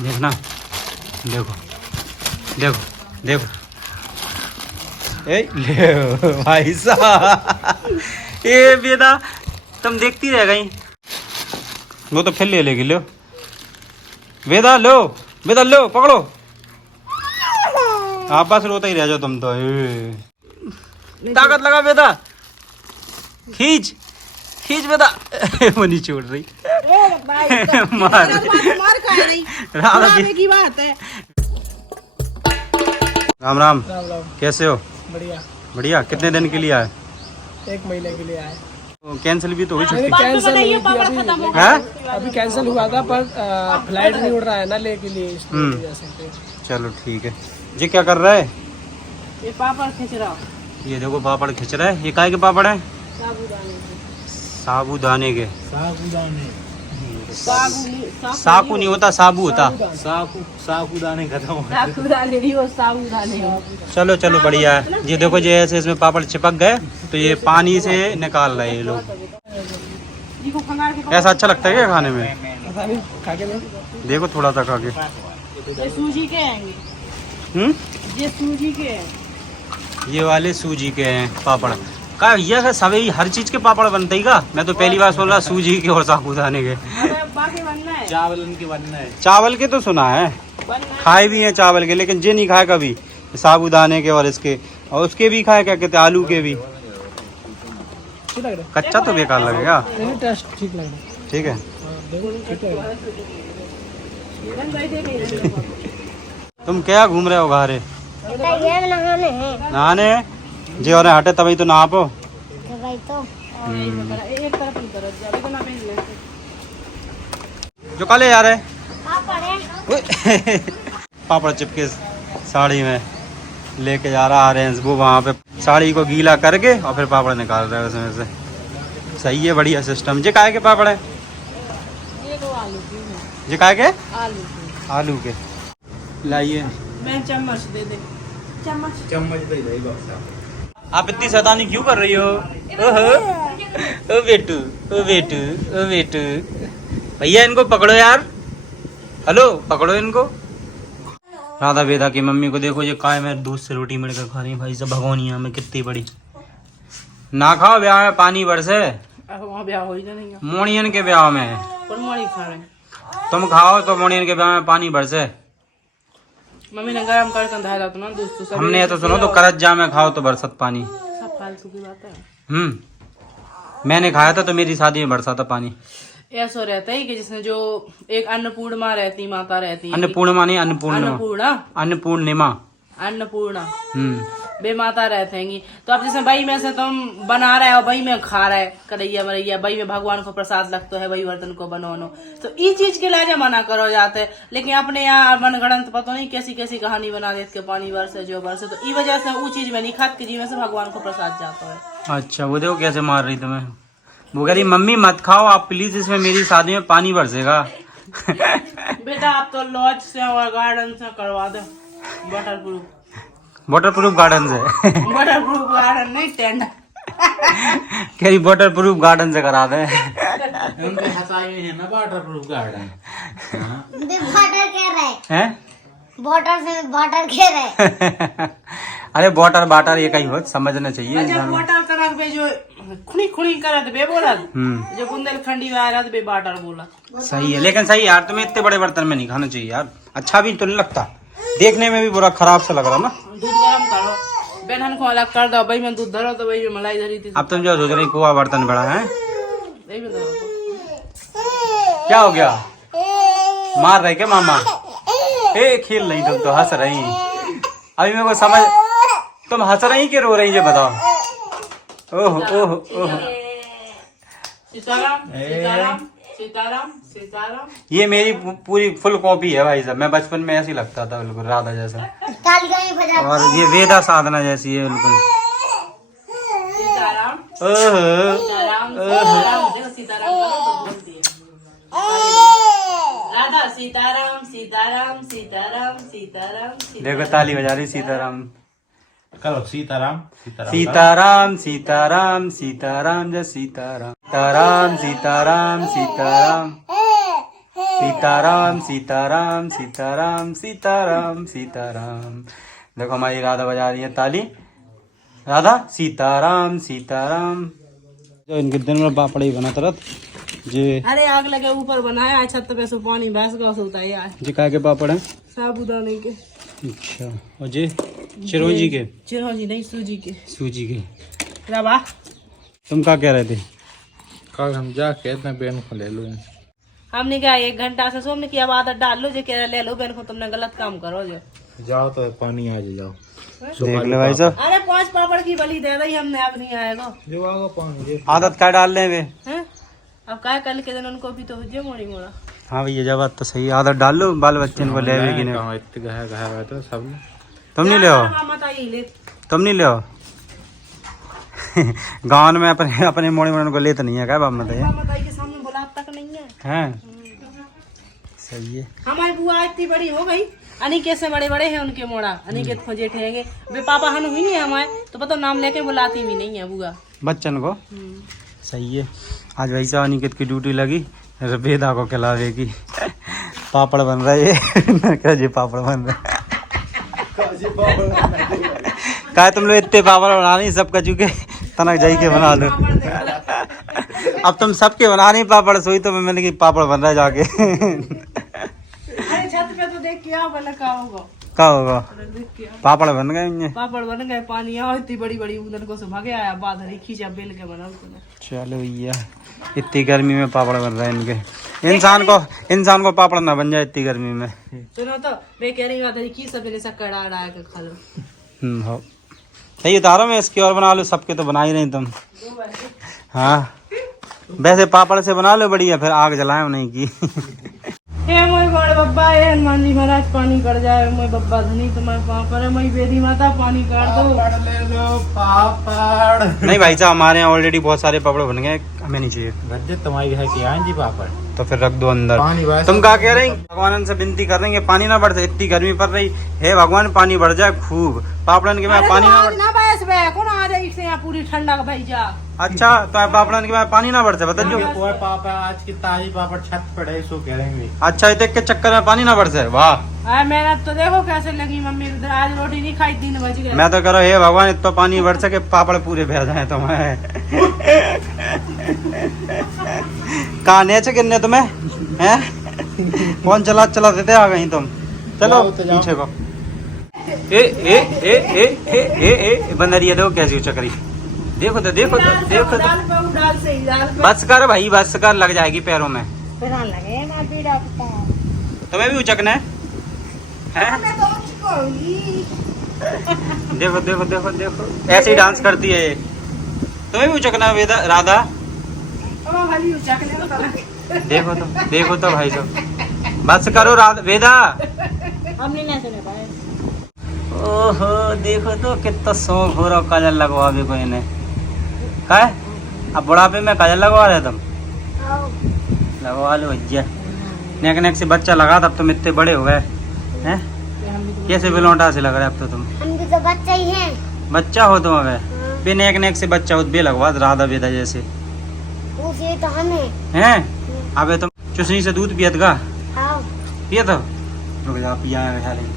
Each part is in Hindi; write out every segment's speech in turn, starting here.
देखना, देखो देखो देखो, ए ले भाई साहब, ये बेटा तुम देखती रह गई। वो तो फिर ले लेगी। लो वेदा, लो वेदा, लो पकड़ो। आप बस रोता ही रह जाओ तुम तो। ताकत लगा वेदा, खींच खींच वेदा। वो नहीं छोड़ रही। मार राधा की बात है। राम राम, कैसे हो? बढ़िया बढ़िया। कितने दिन के लिए आए? 1 महीने के लिए आए। कैंसिल भी तो हुई छुट्टी। कैंसिल हुई थी अभी कैंसिल हुआ था, पर फ्लाइट नहीं उड़ रहा है ना लेके लिए, इसलिए जा सकते हैं। चलो ठीक है। जी क्या कर रहा है? ये पापड़ खींच रहा। ये देखो पापड़ खींच रहा है। ये काय के पापड़ है? साबूदाने के। साबूदाने। साकू नहीं होता, साबू होता। साबूदाने खत्म हो। साबूदाने नहीं, वो साबूदाने। चलो चलो बढ़िया है। ये देखो जैसे इसमें पापड़ चिपक गए तो ये पानी से निकाल रहे हैं ये लोग। ऐसा अच्छा लगता है क्या खाने में? खा के देखो थोड़ा सा खा के। ये सूजी के हैं। ये सूजी के हैं। ये वाले सूजी के हैं पापड़ का। ये सभी हर चीज के पापड़ बनते ही का? मैं तो पहली बार सुन रहा सूजी के और साबूदाने के। बाकी बनना है, चावल के बनना है। चावल के तो सुना है, खाए भी हैं चावल के, लेकिन ये नहीं खाए कभी साबूदाने के और इसके। और उसके भी खाए, क्या कहते हैं, आलू के भी। कच्चा तो बेकार लगेगा। टेस्ट ठीक लग रहा ठीक है। तुम क्या घूम रहे हो घारे? नहाने जी और हटे तभी तो नहा पो। जो काले जा रहे पापड़ चिपके साड़ी में लेके जा रहा है वो, वहाँ पे साड़ी को गीला करके और फिर पापड़ निकाल रहे हैं उसमें से। सही है, बढ़िया सिस्टम। जे काय के पापड़ है? जे काय के? आलू के। लाइए मैं चम्मच दे दे। चम्मच दे दे बक्सा। आप इतनी शैतानी क्यों कर रही हो? ओहो, ओ बेटू, ओ बेटू, ओ बेटू। भैया इनको पकड़ो यार। हेलो, पकड़ो इनको। राधा बेदा की मम्मी को देखो, ये काय में दूध से रोटी मिलकर खा रही है भाई साहब। भगोनिया में कितनी बड़ी। ना खाओ ब्याह में पानी बरसे। वहाँ ब्याह हो ही नहीं। मोनियन के ब्याह में खा रहे। तुम खाओ तो मोनियन के ब्याह में पानी बरसे। मम्मी ने गरम करके धारा तो ना दोस्तों सब। हमने तो सुनो तो करत जा में खाओ तो बरसत पानी। सब फालतू की बात है। मैंने खाया था तो मेरी शादी में बरसा था पानी। ऐसा रहता है कि जिसने जो एक अन्नपूर्णा रहती, माता रहती। अन्नपूर्णिमा नहीं, अन्नपूर्णिमा। अन्नपूर्णिमा। अन्नपूर्णा बे माता रहते हैं। तो अब जैसे भाई में से तुम बना रहे हो, भाई में खा रहे करैया मरैया, भाई में भगवान को प्रसाद लगता है, वही बर्तन को बनवानो, तो इस चीज के लाजे मना करो जाते। लेकिन अपने यहाँ मनगढ़ंत पता नहीं कैसी कैसी कहानी बना देते के पानी बरसे जो बरसे, तो ई वजह से वो चीज में नहीं खात की जी में से भगवान को प्रसाद जाता है। अच्छा, वो देखो कैसे मार रही तुम्हें। वो कह रही मम्मी मत खाओ आप प्लीज, इसमें मेरी शादी में पानी बरसेगा। बेटा आप तो लॉज से और गार्डन से करवा दो वाटर प्रूफ गार्डन से। वाटर प्रूफ गार्डन नहीं, टेंट। कह रही वाटर प्रूफ गार्डन से करा दे। उनके हसाई में है ना वाटर प्रूफ गार्डन। वाटर कह रहे हैं? वाटर से वाटर कह रहे। अरे वाटर बाटर ये कहीं हो, समझना चाहिए जब वाटर करक बे जो खुणी खुणी करत बे बोला, जो बुंदेलखंडी वायरत बे वाटर बोला। सही है, लेकिन सही यार, तुम्हें इतने बड़े बर्तन में नहीं खाना चाहिए यार। अच्छा भी तो नहीं लगता, देखने में भी बुरा खराब सा लग रहा ना। दूध गरम करो, बेनहन को अलग कर दो, भाई में दूध धरो तो भाई में मलाई धरी थी। अब तुम जो सोच रही कुआ बर्तन बड़ा है, नहीं में धरो। क्या हो गया? मार रहे क्या मामा? ए खेल रही तुम तो, हंस रही। अभी मेरे को समझ, तुम हंस रही कि रो रही ये बताओ। ओह ओह ओह, सीताराम सीताराम सीताराम सीताराम। ये मेरी पूरी फुल कॉपी है भाई साहब। मैं बचपन में ऐसी लगता था बिल्कुल, राधा जैसा। और ये वेदा साधना जैसी है बिल्कुल। सीताराम ओह सीताराम सीताराम सीताराम तो बोलती है। राधा सीताराम सीताराम सीताराम सीताराम। देखो ताली बजा रही सीताराम। करो सीताराम सीताराम सीताराम सीताराम सीताराम जय सीताराम। सीताराम सीताराम सीताराम सीताराम सीताराम सीताराम सीताराम सीताराम। देखो हमारी राधा बजा रही है ताली। राधा सीताराम सीताराम। जो इनके दिन में पापड़ ही बना तरत जी। अरे आग लगे ऊपर बनाया छत पे सो पानी भैंस का होता है यार। जी काय के पापड़ हैं? साबूदाने के। अच्छा और जी चिरौंजी के? चिरौंजी नहीं सूजी के। सूजी के। रवा तुम क्या कह रहे थे? कल हम जाके इतना बेन को ले लो। हमने क्या 1 घंटा से सोमने की अब आदत डाल लो जो कह रहे ले लो बहन को, तुमने गलत काम करो जो। जाओ तो पानी आ जाओ। देख ले भाई साहब। अरे 5 पापड़ की बलि दे रही हमने, अब नहीं आएगा जो आगा पानी आदत क्या डाल रहे हैं? हैं? अब क्या कल के दिन उनको भी तो हुज्जे मोड़ी मोड़ा। हाँ भैया जब बात तो सही। आदत डाल लो बाल बच्चे को ले भी नहीं। कहां इतने गहा बैठे सब। तुम नहीं ले आओ? मत आई ले तुम नहीं ले आओ? गाँव में अपने अपने मोड़ी मोड़ को लेते नहीं है क्या बाप? बताइए। मत आई के सामने बुला तक नहीं है। हैं सही है। हमारी बुआ इतनी बड़ी हो गई, अनिकेत से बड़े बड़े हैं उनके मोड़ा। अनिकेत खोजे ठेंगे वे पापा हन हुई है हमारे तो पता नाम लेके बुलाती भी नहीं है बुआ बच्चन को। सही है। आज भाई साहब अनिकेत की ड्यूटी लगी वेदा को खिलावे की। पापड़ बन रहे क्या जी? पापड़ बन रहे क्या तुम लोग इतने पापड़ बना नहीं सबका चुके तनक जाई के बना लो। अब तुम सबके बना नहीं पापड़ सोई तो मैंने की पापड़ बन रहा है जाके। अरे छत पे तो देख के आओ पहले क्या होगा। क्या होगा? देख के आओ। पापड़ बन गए इनके। पापड़ बन गए, पानी आओ इतनी बड़ी बड़ी उधर को से भागे आया बाद हरी खींचा बेल के बना उसने। चलो भैया इतनी गर्मी में पापड़ बन रहे हैं इनके। इंसान को पापड़ ना बन जाए इतनी गर्मी में। सुनो तो वे कह रही बात है की सब ऐसा कड़ा अड़ा के खा लो। हो सही उतारो। मैं इसकी और बना लो। सबके तो बना ही नहीं तुम। हाँ वैसे पापड़ से बना लो बढ़िया, फिर आग जलाए नहीं की। हे मोय बड़ बब्बा हे हनुमान जी महाराज पानी कर जाए। मोय बब्बा धनी तुम्हारे पापड़ है। मोय बेदी माता पानी कर दो। ले लो पापड़। नहीं भाई साहब हमारे यहाँ ऑलरेडी बहुत सारे पापड़ बन गए, हमें नहीं चाहिए। गद्दे तुम्हारी है कि जी पापड़ तो फिर रख दो अंदर। पानी बस। तुम क्या कह रहे हैं? भगवान से विनती कर रहे हैं पानी ना बढ़ जाए, इतनी गर्मी पड़ रही है। भगवान पानी बढ़ जाए खूब पापड़न के में पानी ना बढ़। ना बैस बे कौन आ जाए इससे यहाँ पूरी ठंडा का भाई जा। अच्छा तो पापड़न के में पानी ना बढ़ जाए बताइए। कोई पापड़ आज की ताजी पापड़ छत पड़े सो करेंगे। अच्छा इतने के चक्कर में पानी ना बढ़ जाए। वाह मेहनत तो देखो कैसे लगी मम्मी। आज रोटी नहीं खाई 3 बज गए। मैं तो करो हे भगवान इतना पानी बढ़ सके पापड़ पूरे बह जाए तुम्हें। कहाँ नेचे किन्ने तुम्हें हैं? कौन चला देते आ गई तुम। चलो पीछे को। ए ए ए ए ए ए ए बंदरिया देखो कैसी चक्री। देखो तो देखो तो देखो तो। बस कर भाई बस कर, लग जाएगी पैरों में। तुम्हें भी उचकना है? देखो देखो देखो देखो ऐसे ही डांस करती है ये। तुम्हें भी उचकना है वेदा राधा? देखो तो भाई साहब बस करो राधा वेदा। ओहो देखो तो कितना शौक हो रहा काजल लगवा भी कोई ने। का अब बुढ़ापे में काजल लगवा रहे तुम? लगवा लो भैया। नेक से बच्चा लगा तब तुम इतने बड़े हो गए हैं। कैसे बिलौटा से लग रहे अब तो तुम? हम भी तो बच्चा ही हैं। बच्चा हो तुम अबे बे नेक से बच्चा हो बे लगवा राधा वेदा जैसे उसे तो हमें हैं। अबे तुम चुसनी से दूध पियत का? हाँ। पिया तो रुक जा पिया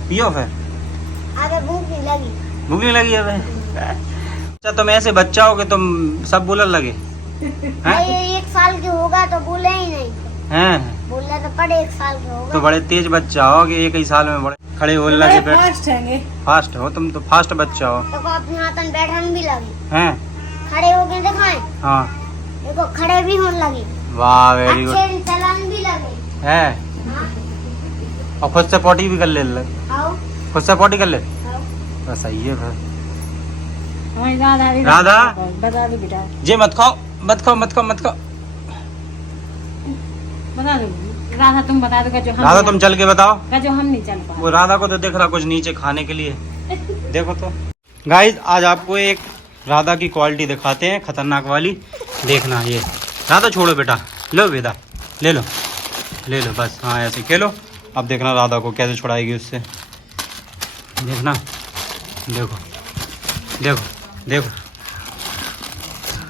पियो फिर। अबे भूख नहीं लगी। भूख नहीं लगी अबे? अच्छा तुम ऐसे बच्चा हो कि तुम सब बोलने लगे हैं? ये 1 साल के होगा तो बोले ही नहीं हैं? बोलना तो पड़े 1 साल के होगा तो बड़े तेज बच्चा हो कि 1 ही साल में बड़े खड़े बोल लगे। फास्ट हो तुम तो, फास्ट बच्चा हो। तो अपने हाथन बैठन भी लगी हैं? खड़े हो गए दिखाए। हाँ देखो खड़े भी होने लगी। वाह वेरी गुड अच्छे चलाने भी लगे। है। हाँ। और खुद से पॉटी भी कर ले आओ खुद से पॉटी कर ले। आओ। बस सही है फिर। राधा राधा बता दो बेटा। जी मत खाओ मत खाओ मत खाओ मत खाओ। बता दो राधा तुम बता दो जो हम राधा तुम चल के बताओ। जो हम नहीं चल पा। वो राधा को तो देख रहा कुछ नीचे खाने के लिए। देखो तो गाइस आज आपको एक राधा की क्वालिटी दिखाते हैं खतरनाक वाली। देखना ये राधा छोड़ो बेटा। लो वेदा ले लो बस। हाँ ऐसे खेलो। अब देखना राधा को कैसे छुड़ाएगी उससे। देखना देखो देखो देखो।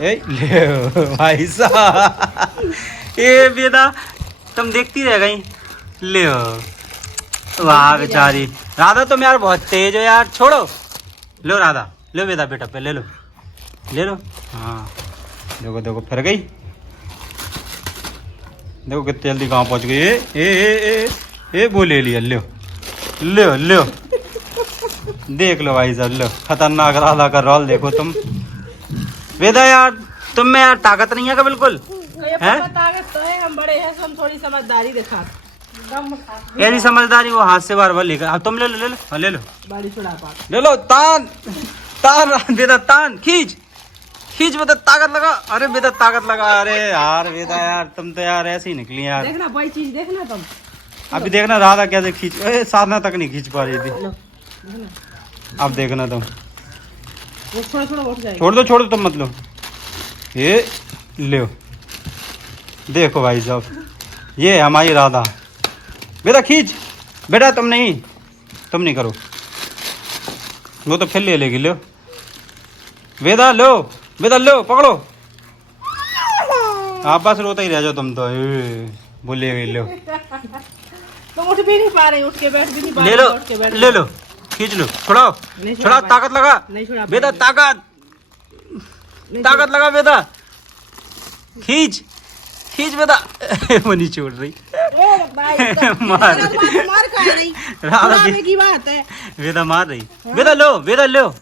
ए ले भाई साहब ये वेदा तुम देखती रह गई। ले वाह बेचारी राधा, तुम यार बहुत तेज हो यार, छोड़ो। लो राधा, लो बेटा बेटा पे ले लो, ले लो। हाँ देखो देखो फिर गई, देखो कितनी जल्दी कहाँ पहुँच गई। ए वो ले लिया, लो लो लो, देख लो भाई साहब, लो खतरनाक राधा का रोल देखो तुम। वेदा यार तुम में यार ताकत नहीं है क्या बिल्कुल? हैं? ताकत तो है, हम बड़े हैं, हम थोड़ी समझदारी दिखा। कैसी समझदारी, वो हाथ से बार बार लेकर। अब तुम ले लो, ले लो, हाँ, ले लो, बाड़ी छुड़ा पा। ले लो। तान तान बेटा, तान खींच खींच बेटा, ताकत लगा। अरे बेटा ताकत लगा। अरे यार बेटा यार तुम तो यार ऐसे ही निकली यार। देखना भाई चीज देखना तुम, अभी देखना राधा कैसे खींच, साधना तक नहीं खींच पा रही थी। अब देखना तुम, वो थोड़ा थोड़ा उठ जाएगा। छोड़ दो तुम मत लो, ये ले देखो भाई साहब, ये हमारी राधा। बेटा खींच बेटा, तुम नहीं करो, वो तो फिर ले लेगी। लो वेदा, लो वेदा, लो पकड़ो। आप बस रोता ही रह जाओ तुम तो, बोले गई। लो तुम उठ भी नहीं पा रहे, उठ के बैठ भी नहीं पा रहे। ले लो, उठ के बैठ ले लो, खींच लो, छुड़ाओ छुड़ाओ, ताकत लगा नहीं छुड़ा बेटा, ताकत लगा बेटा, खींच बेटा। वो नहीं छोड़ रही, मार खा रही, राधा की बात है। वेदा मार रही। वेदा लो,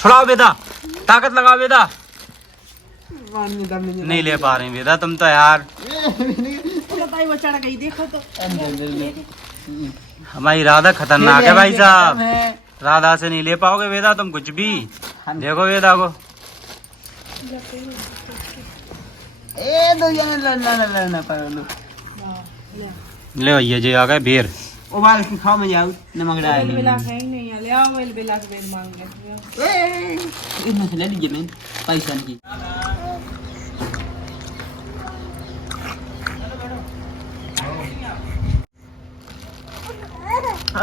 छुड़ाओ वेदा, ताकत लगाओ वेदा। नहीं ले पा रही वेदा तुम तो यार। वो चढ़ गई, देखो तो। हमारी राधा खतरनाक है भाई साहब, राधा से नहीं ले पाओगे वेदा तुम कुछ भी। देखो वेदा को, ले भैया जी आ गए बेर। उबाल के खाओ, मैं जाऊँ नमक डाल बिला कहीं नहीं है, ले आओ वेल बिला के बेल मांग ले। इसमें से ले लीजिए, मैं पैसा नहीं।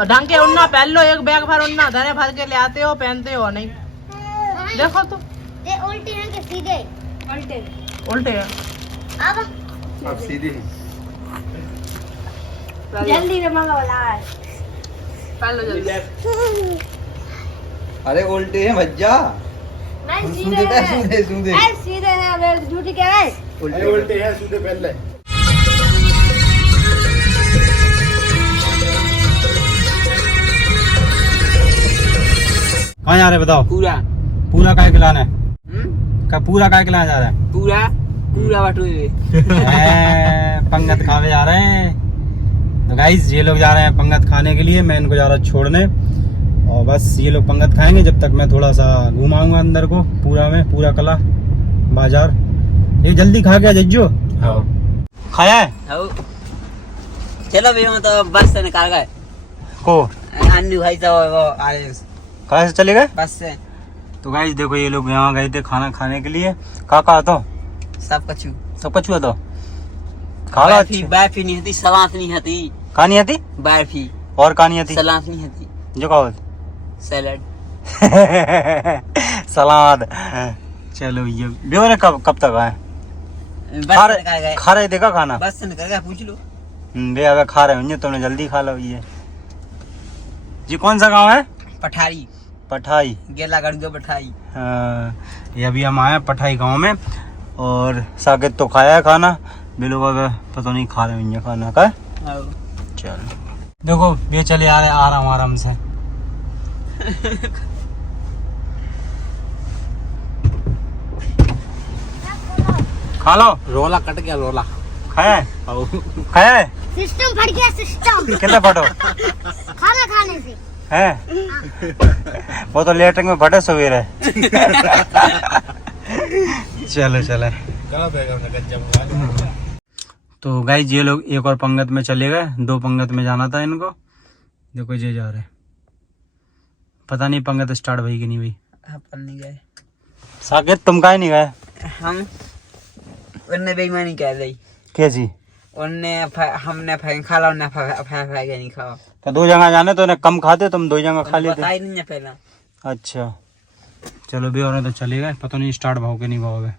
ढंग के उन्ना पहन लो, एक बैग भर उन्ना धरे भर के ले आते हो, पहनते हो नहीं। देखो तो ये उल्टी हैं कि सीधे? उल्टे है। अब सीधी जल्दी से मंगा वाला है। पहन लो जल्दी। अरे उल्टे हैं भज्जा, मैं सीधे सूधे है, सूधे ऐ सीधे है, मेरे झूठी क्या है? उल्टे हैं, सूधे पहले। कहाँ जा रहे बताओ? पूरा काय खिलाना है? का पूरा काय खिलाया जा रहा है? पूरा बटुए पंगत खावे जा रहे हैं। तो गाइस ये लोग जा रहे हैं पंगत खाने के लिए, मैं इनको जा रहा छोड़ने, और बस ये लोग पंगत खाएंगे जब तक मैं थोड़ा सा घुमाऊंगा अंदर को, पूरा कला बाजार। ये जल्दी खा गया जज्जो? खाया है? चलो भैया, तो बस से निकाल गए को अन्नू भाई साहब, वो आ रहे कहाँ से चले गए? बस से। तो गाइस देखो ये लोग यहाँ गए थे खाना खाने के लिए। काका तो सब कछु तो खाना बर्फी बर्फी नहीं होती, सलाद नहीं होती। कहानी आती बर्फी और कहानी आती सलाद नहीं होती, जो कहो सैलड। सलाद। चलो ये बेवरे कब तक आए? बस से निकाल गए, खा रहे थे का खाना? बस से निकल गए, पूछ लो। बे अबे खा रहे होंगे, तुमने जल्दी खा लो। ये जी कौन सा गांव है? पठारी, पठाई। गेला गढ़ पठाई। हाँ, ये अभी हम आए पठाई गांव में, और साकेत तो खाया है खाना, वे लोग अबे पता नहीं खा रहे होंगे खाना का। चलो देखो ये चले आ रहे आराम से। खा लो। रोला कट गया, रोला खाया है? सिस्टम फट गया, सिस्टम कितने फटो खाना खाने से है? वो तो लेटरिंग में फटे सवेरे। चलो तो गाइस ये लोग एक और पंगत में चले गए, 2 पंगत में जाना था इनको। देखो ये जा रहे, पता नहीं पंगत स्टार्ट हुई कि नहीं हुई। अपन नहीं गए। साकेत तुम काहे नहीं गए? हम उनने बेईमानी कर दी। कैसी? उनने हमने खा ला, उनने के नहीं खाओ। तो 2 जगह जाने तो उन्हें कम खाते, तुम 2 जगह खा लेते। पता ही नहीं है पहला। अच्छा चलो भी और तो चले गए, पता नहीं स्टार्ट भाव के नहीं भाव है।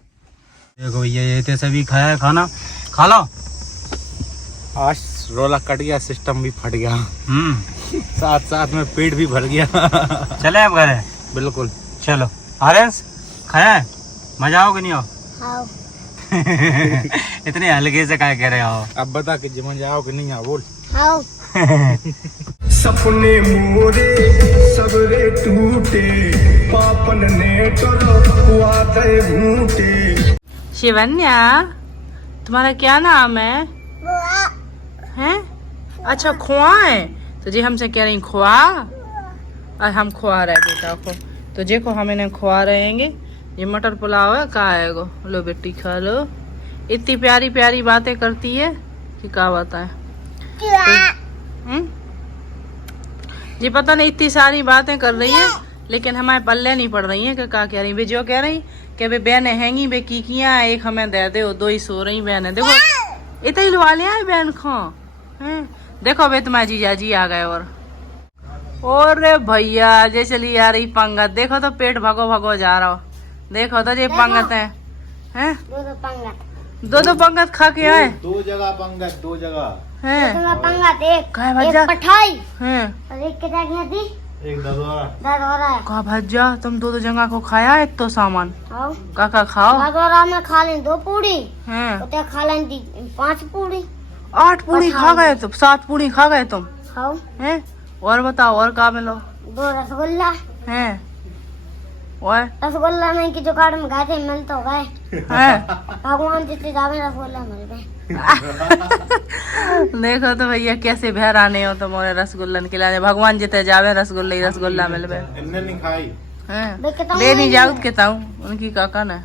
देखो भैया ये थे सभी खाया है खाना। खा लो। आज रोला कट गया, सिस्टम भी फट गया, साथ साथ में पेट भी भर गया। चले अब घर? बिल्कुल चलो। आर्यंस खाया है? मजा आओ कि नहीं आओ? हाँ इतने हल्के से क्या कह रहे हो? अब बता कि जिमन जाओ कि नहीं आओ, बोल। हाँ सपने मोरे सबरे टूटे, पापन ने करो वादे झूठे। शिवन्या, तुम्हारा क्या नाम है? हैं? अच्छा खोआ है, तो जी हमसे कह रही खोआ, और हम खुआ रहे बेटा को, तो जे को हम इन्हें खुआ रहेंगे। ये मटर पुलाव है, का है गो, लो बेटी खा लो। इतनी प्यारी प्यारी बातें करती है कि क्या बताएं। जी पता नहीं इतनी सारी बातें कर रही है, लेकिन हमारे पल्ले नहीं पड़ रही है कि क्या कह रही। वे जो कह रही कि वे बहनें हैंगी, वे की किया, एक हमें दे दे, दो ही सो रही बहनें। देखो इतना ही लुआ लिया है बहन खो हैं। देखो वे तुम्हारे जीजा जी आ गए। और रे भैया जे चली आ रही पंगत, देखो तो पेट भगो भगो जा रहा हो। देखो तो ये पंगत है, हैं? दो दो पंगत खा के आए। दो जगह पंगत, दो जगह हैं? पंगत एक काय भज्जा पठाई हैं? और एक क्या क्या थी, एक ददोरा। दर्द हो रहा है। का भज्जा तुम दो दो जगह को खाया है तो सामान हाँ काका खाओ भगोरा में खा लें 2 पूड़ी, हैं? उते खा लें 5 पूड़ी। 8 पूरी खा गए तुम, 7 पूरी खा गए तुम, खाओ हैं? और बताओ और का मिलो 2 रसगुल्ला। हैं? और रसगुल्ला नहीं की जुगाड़ में गए थे, मिल तो गए। हैं? भगवान जितने जावे रसगुल्ला मिल गए। देखो तो भैया कैसे बहराने हो तुम, और रसगुल्ला खिलाने। भगवान जिते जावे रसगुल्ला ही रसगुल्ला मिलबे। इनने नहीं खाई, हैं? बे कितना ले नहीं जाऊत के ताऊ उनकी काका ना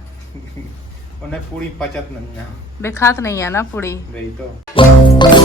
उन्हें पूरी पचत नहीं है। बे खात नहीं है ना पूरी। वही तो।